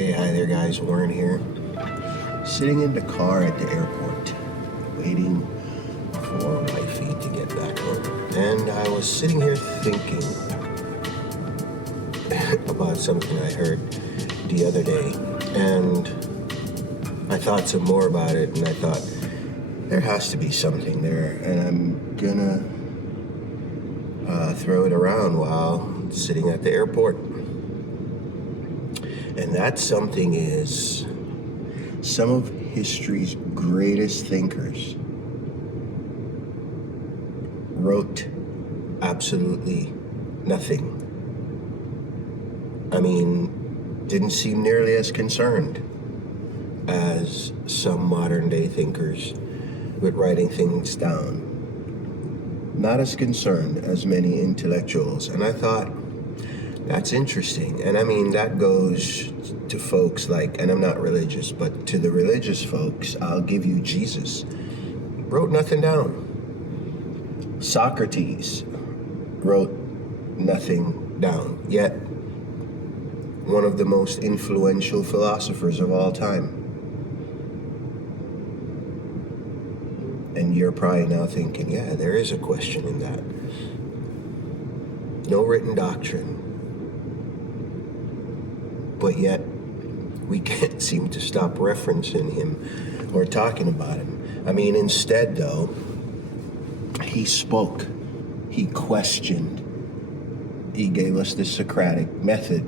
Hey, hi there guys, Warren here. Sitting in the car at the airport, waiting for wifey to get back home. And I was sitting here thinking about something I heard the other day. And I thought some more about it, and I thought, there has to be something there. And I'm gonna throw it around while sitting at the airport. And that something is some of history's greatest thinkers wrote absolutely nothing. I mean, didn't seem nearly as concerned as some modern day thinkers with writing things down. Not as concerned as many intellectuals. And I thought, that's interesting. And I mean, that goes to folks like, and I'm not religious, but to the religious folks, I'll give you Jesus. Wrote nothing down. Socrates wrote nothing down. Yet, one of the most influential philosophers of all time. And you're probably now thinking, yeah, there is a question in that. No written doctrine. But yet, we can't seem to stop referencing him or talking about him. I mean, instead, though, he spoke, he questioned, he gave us the Socratic method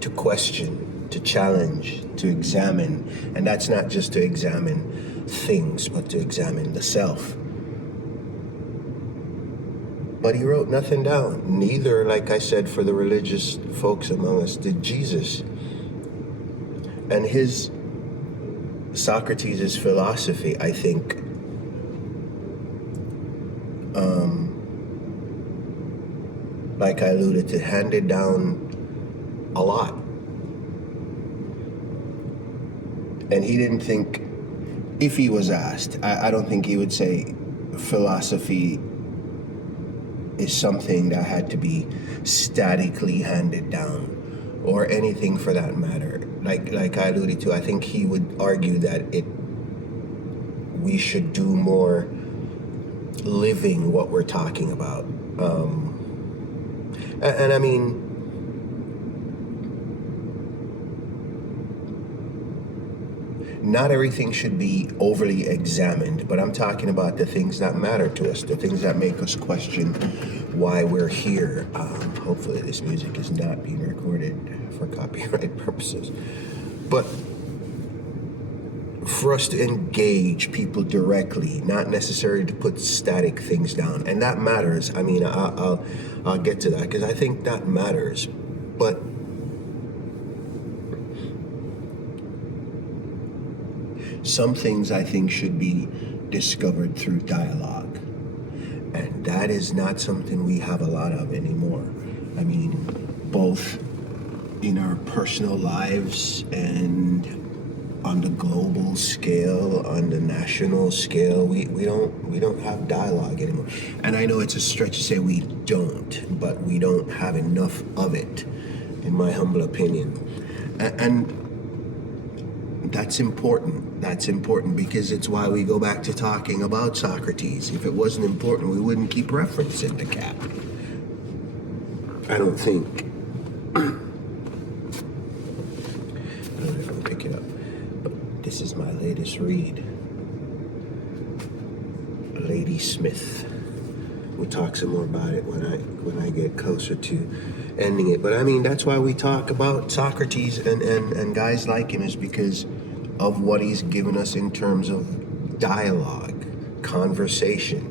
to question, to challenge, to examine. And that's not just to examine things, but to examine the self. But he wrote nothing down. Neither, like I said, for the religious folks among us, did Jesus. And Socrates' philosophy, I think, like I alluded to, handed down a lot. And he didn't think, if he was asked, I don't think he would say philosophy is something that had to be statically handed down, or anything for that matter. Like I alluded to, I think he would argue that we should do more living what we're talking about. And I mean, not everything should be overly examined, but I'm talking about the things that matter to us, the things that make us question why we're here. Hopefully this music is not being recorded for copyright purposes. But for us to engage people directly, not necessarily to put static things down. And that matters. I mean, I'll get to that, because I think that matters. But some things I think should be discovered through dialogue. And that is not something we have a lot of anymore. I mean, both in our personal lives and on the global scale, on the national scale, we don't have dialogue anymore. And I know it's a stretch to say we don't, but we don't have enough of it, in my humble opinion. And that's important. That's important because it's why we go back to talking about Socrates. If it wasn't important, we wouldn't keep referencing the cat. I don't think. I don't know if I'll pick it up. But this is my latest read. Lady Smith. We'll talk some more about it when I get closer to ending it. But I mean, that's why we talk about Socrates and guys like him, is because of what he's given us in terms of dialogue, conversation.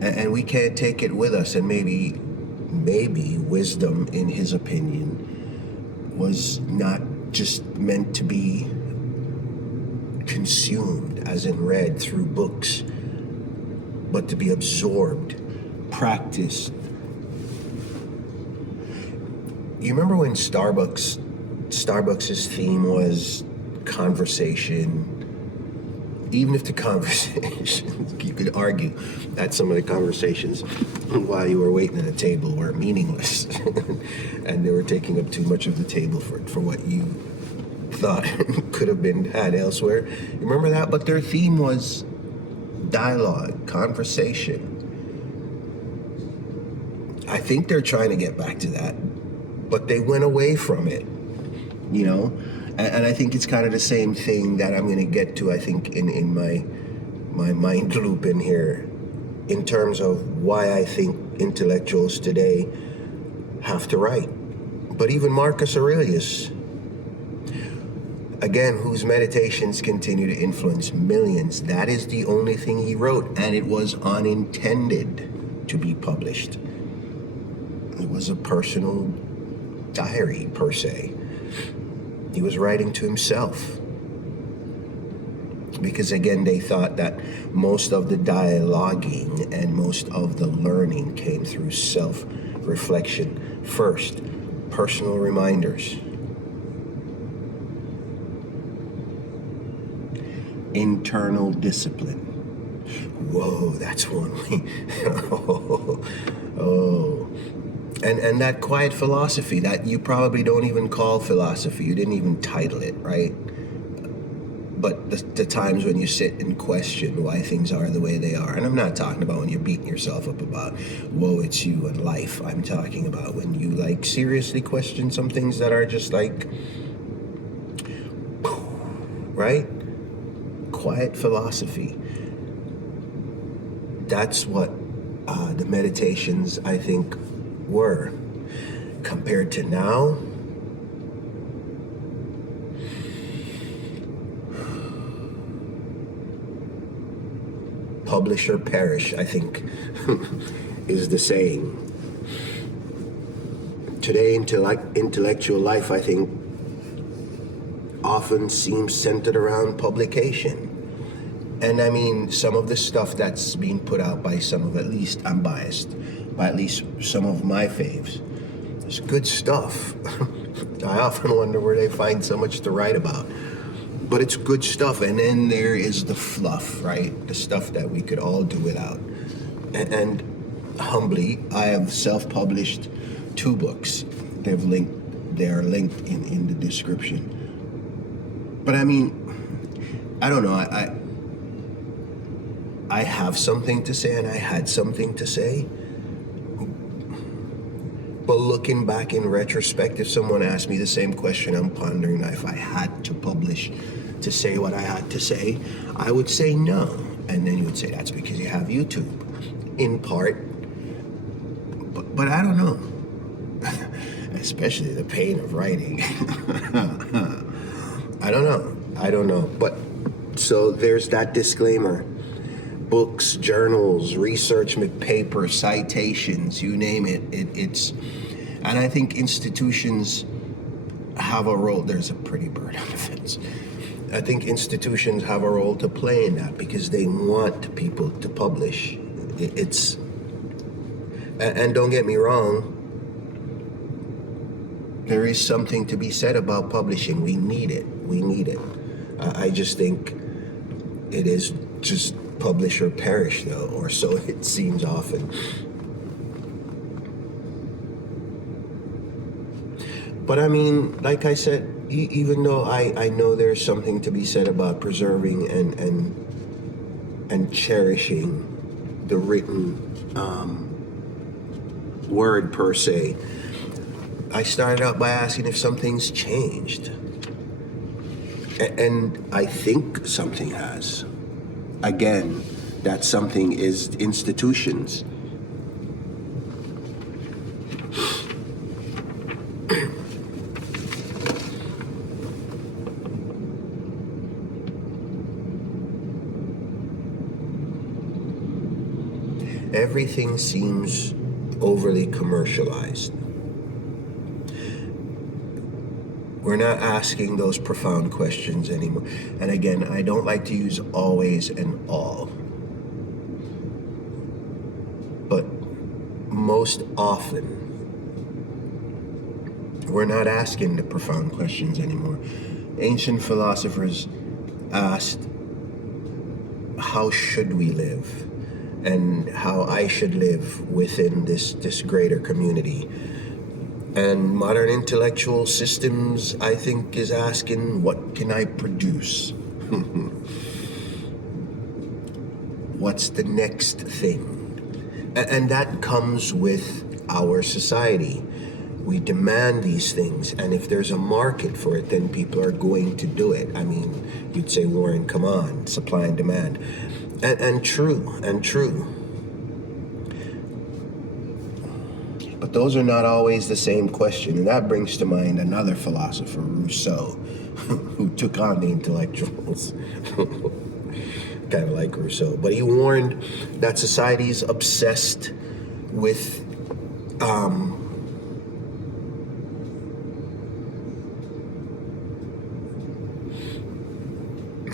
And we can't take it with us, and maybe wisdom, in his opinion, was not just meant to be consumed, as in read through books, but to be absorbed, practiced. You remember when Starbucks' theme was conversation? even if the conversations, you could argue that some of the conversations while you were waiting at a table were meaningless and they were taking up too much of the table for what you thought could have been had elsewhere. You remember that? But their theme was dialogue, conversation. I think they're trying to get back to that, but they went away from it, you know? And I think it's kind of the same thing that I'm going to get to, I think, in my mind loop in here, in terms of why I think intellectuals today have to write. But even Marcus Aurelius, again, whose meditations continue to influence millions, that is the only thing he wrote, and it was unintended to be published. It was a personal diary, per se. He was writing to himself. Because again, they thought that most of the dialoguing and most of the learning came through self-reflection first, personal reminders. Internal discipline. Whoa, that's one way. Oh. And that quiet philosophy that you probably don't even call philosophy. You didn't even title it, right? But the times when you sit and question why things are the way they are. And I'm not talking about when you're beating yourself up about, woe, it's you and life. I'm talking about when you, like, seriously question some things that are just like, right? Quiet philosophy. That's what the meditations, I think, were. Compared to now, publish or perish, I think, is the saying. Today, intellectual life, I think, often seems centered around publication. And I mean, some of the stuff that's being put out by some of, at least, I'm biased, by at least some of my faves, it's good stuff. I often wonder where they find so much to write about. But it's good stuff. And then there is the fluff, right? The stuff that we could all do without. And humbly, I have self-published 2 books. They are linked in the description. But I mean, I don't know. I have something to say, and I had something to say. But looking back in retrospect, if someone asked me the same question, I'm pondering if I had to publish to say what I had to say, I would say no. And then you would say, that's because you have YouTube. In part. But I don't know. Especially the pain of writing. I don't know. But so there's that disclaimer. Books, journals, research papers, citations, you name it. It's, and I think institutions have a role. There's a pretty bird on the fence. I think institutions have a role to play in that because they want people to publish. It's, and don't get me wrong, there is something to be said about publishing. We need it. I just think it is just publish or perish, though, or so it seems often. But I mean, like I said, even though I know there's something to be said about preserving and cherishing the written word per se, I started out by asking if something's changed. And I think something has. Again, that something is institutions. Everything seems overly commercialized. We're not asking those profound questions anymore. And again, I don't like to use always and all. But most often, we're not asking the profound questions anymore. Ancient philosophers asked how should we live, and how I should live within this greater community. And modern intellectual systems, I think, is asking, what can I produce? What's the next thing? And that comes with our society. We demand these things, and if there's a market for it, then people are going to do it. I mean, you'd say, Warren, come on, supply and demand. And true. But those are not always the same question, and that brings to mind another philosopher, Rousseau, who took on the intellectuals. Kind of like Rousseau. But he warned that society is obsessed with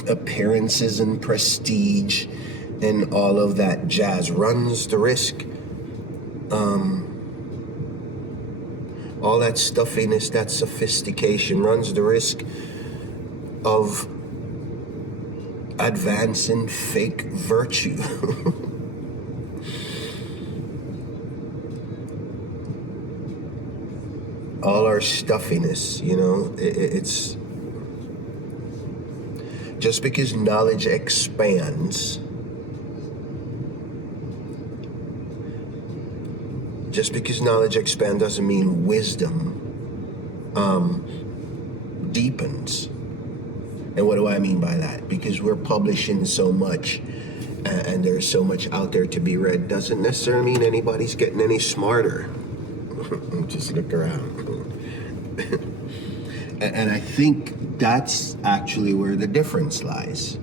appearances and prestige and all of that jazz, runs the risk, all that stuffiness, that sophistication runs the risk of advancing fake virtue. All our stuffiness, it's just because knowledge expands, doesn't mean wisdom deepens. And what do I mean by that? Because we're publishing so much and there's so much out there to be read, doesn't necessarily mean anybody's getting any smarter. Just look around. And I think that's actually where the difference lies,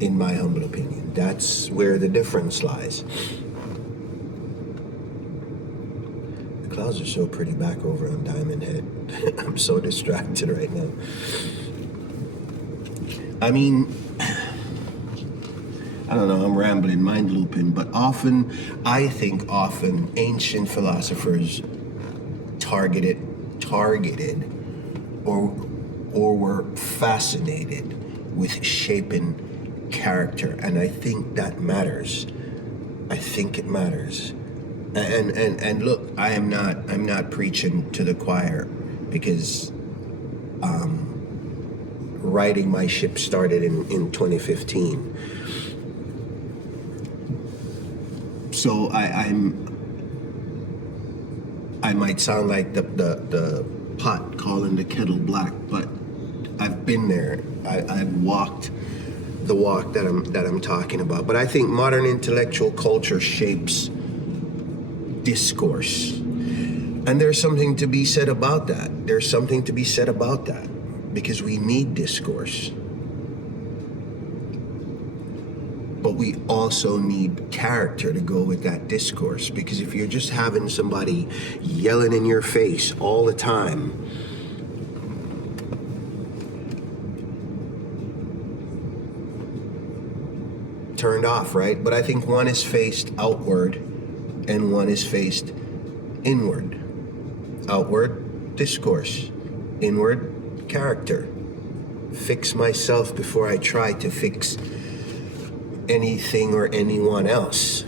in my humble opinion. That's where the difference lies. The clouds are so pretty back over on Diamond Head. I'm so distracted right now. I mean, I don't know, I'm rambling, mind looping, but I think often ancient philosophers targeted or were fascinated with shaping character, and I think that matters. I think it matters. And look, I'm not preaching to the choir, because writing my ship started in 2015. So I might sound like the pot calling the kettle black, but I've been there. I've walked the walk that I'm talking about. But I think modern intellectual culture shapes discourse. And there's something to be said about that. Because we need discourse. But we also need character to go with that discourse. Because if you're just having somebody yelling in your face all the time, turned off, right? But I think one is faced outward and one is faced inward. Outward, discourse. Inward, character. Fix myself before I try to fix anything or anyone else.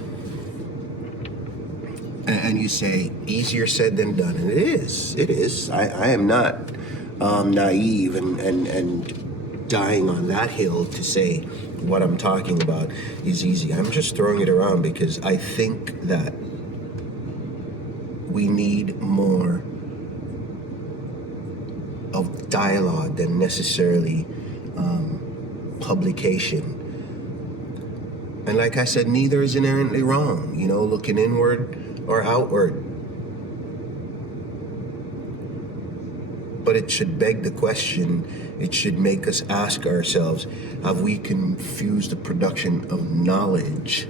And you say, easier said than done. And it is. I am not naive and dying on that hill to say what I'm talking about is easy. I'm just throwing it around because I think that we need more of dialogue than necessarily publication. And like I said, neither is inherently wrong, looking inward or outward. But it should beg the question, it should make us ask ourselves, have we confused the production of knowledge?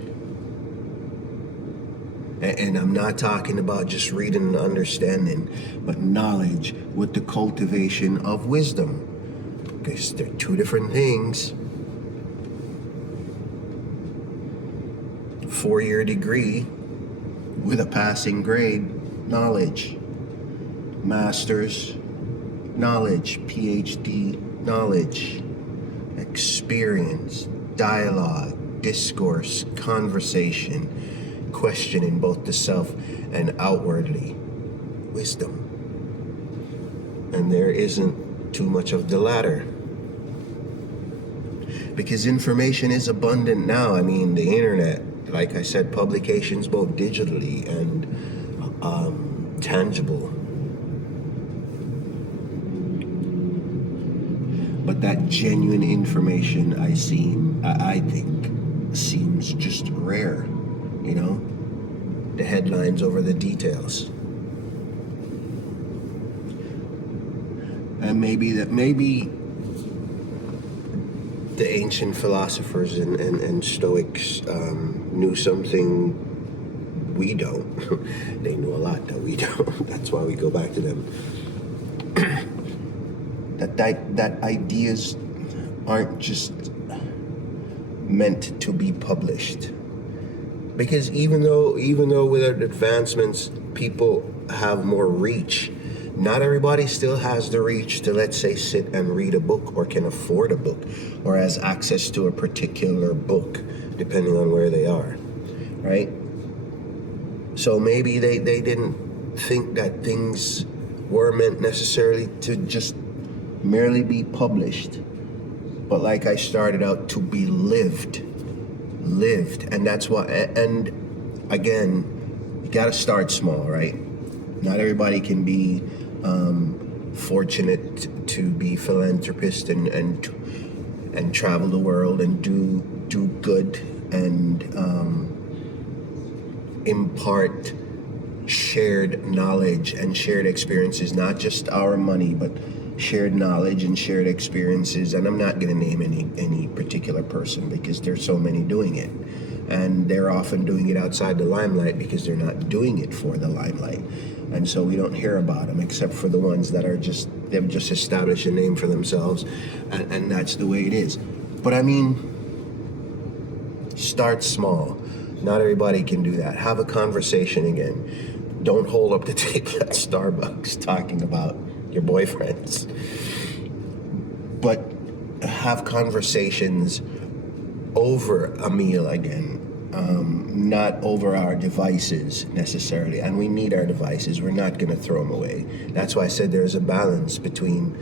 And I'm not talking about just reading and understanding, but knowledge with the cultivation of wisdom. Because they're two different things. 4-year degree with a passing grade, knowledge. Master's, knowledge. PhD, knowledge. Experience, dialogue, discourse, conversation, questioning both the self and outwardly. Wisdom. And there isn't too much of the latter. Because information is abundant now. I mean, the internet, like I said, publications both digitally and tangible. But that genuine information I think seems just rare, you know? The headlines over the details. And maybe the ancient philosophers and Stoics knew something we don't. They knew a lot that we don't. That's why we go back to them. that ideas aren't just meant to be published. Because even though with our advancements, people have more reach, not everybody still has the reach to, let's say, sit and read a book, or can afford a book, or has access to a particular book, depending on where they are, right? So maybe they didn't think that things were meant necessarily to just merely be published, but like I started out, to be lived. And that's why, and again, you gotta start small, right? Not everybody can be fortunate to be philanthropist and travel the world and do good and impart shared knowledge and shared experiences, not just our money, but shared knowledge and shared experiences. And I'm not going to name any particular person, because there's so many doing it, and they're often doing it outside the limelight because they're not doing it for the limelight. And so we don't hear about them, except for the ones that are they've just established a name for themselves, and that's the way it is. But I mean, start small. Not everybody can do that. Have a conversation again. Don't hold up the table at Starbucks talking about your boyfriends. But have conversations over a meal again. Not over our devices necessarily, and we need our devices. We're not going to throw them away. That's why I said there's a balance between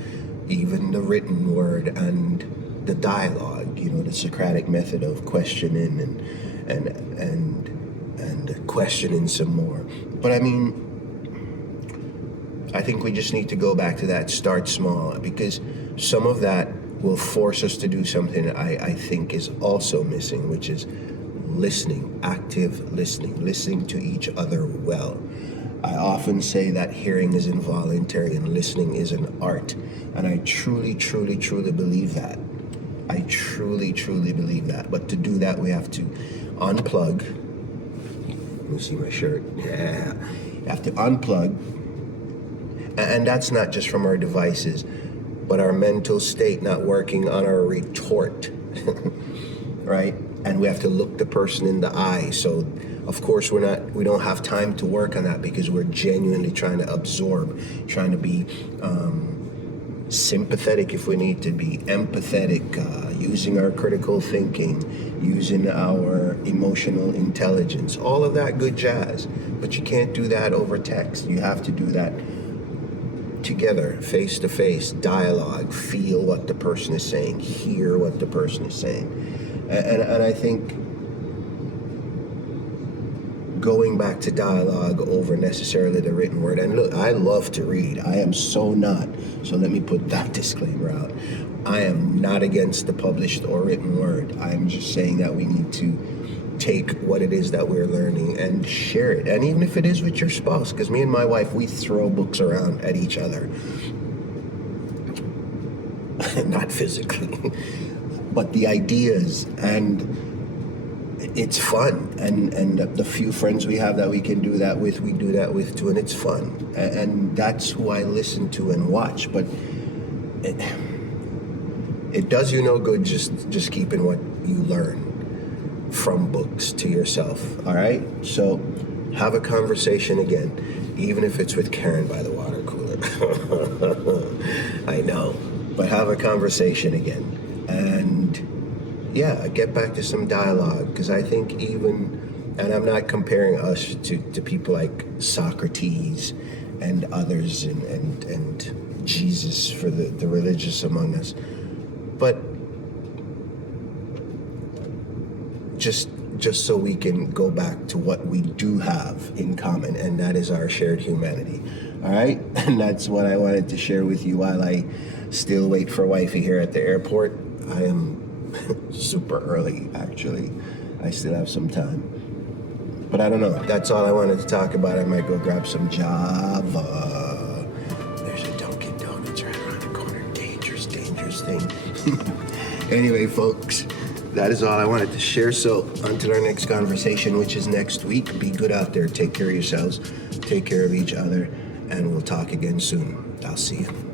even the written word and the dialogue. You know, the Socratic method of questioning and questioning some more. But I mean, I think we just need to go back to that. Start small, because some of that will force us to do something I think is also missing, which is listening, active listening to each other well. I often say that hearing is involuntary and listening is an art. And I truly believe that. I truly believe that. But to do that, we have to unplug. Let me see my shirt. Yeah. You have to unplug. And that's not just from our devices, but our mental state not working on our retort, right? And we have to look the person in the eye. So of course we don't have time to work on that, because we're genuinely trying to absorb, trying to be sympathetic if we need to be, empathetic, using our critical thinking, using our emotional intelligence, all of that good jazz. But you can't do that over text. You have to do that together, face to face, dialogue, feel what the person is saying, hear what the person is saying. And I think going back to dialogue over necessarily the written word, and look, I love to read. I am so not. So let me put that disclaimer out. I am not against the published or written word. I'm just saying that we need to take what it is that we're learning and share it. And even if it is with your spouse, because me and my wife, we throw books around at each other. Not physically. But the ideas, and it's fun, and the few friends we have that we can do that with, we do that with too, and it's fun, and that's who I listen to and watch. But it does you no good just keeping what you learn from books to yourself. All right, so have a conversation again, even if it's with Karen by the water cooler. I know, but have a conversation again. And yeah, get back to some dialogue, because I think even, and I'm not comparing us to people like Socrates and others and Jesus for the religious among us, but just so we can go back to what we do have in common, and that is our shared humanity. All right, and that's what I wanted to share with you while I still wait for wifey here at the airport. I am super early, actually. I still have some time, but I don't know. That's all I wanted to talk about. I might go grab some Java. There's a Dunkin' Donuts right around the corner. Dangerous thing. Anyway, folks, that is all I wanted to share. So until our next conversation, which is next week, be good out there. Take care of yourselves. Take care of each other. And we'll talk again soon. I'll see you.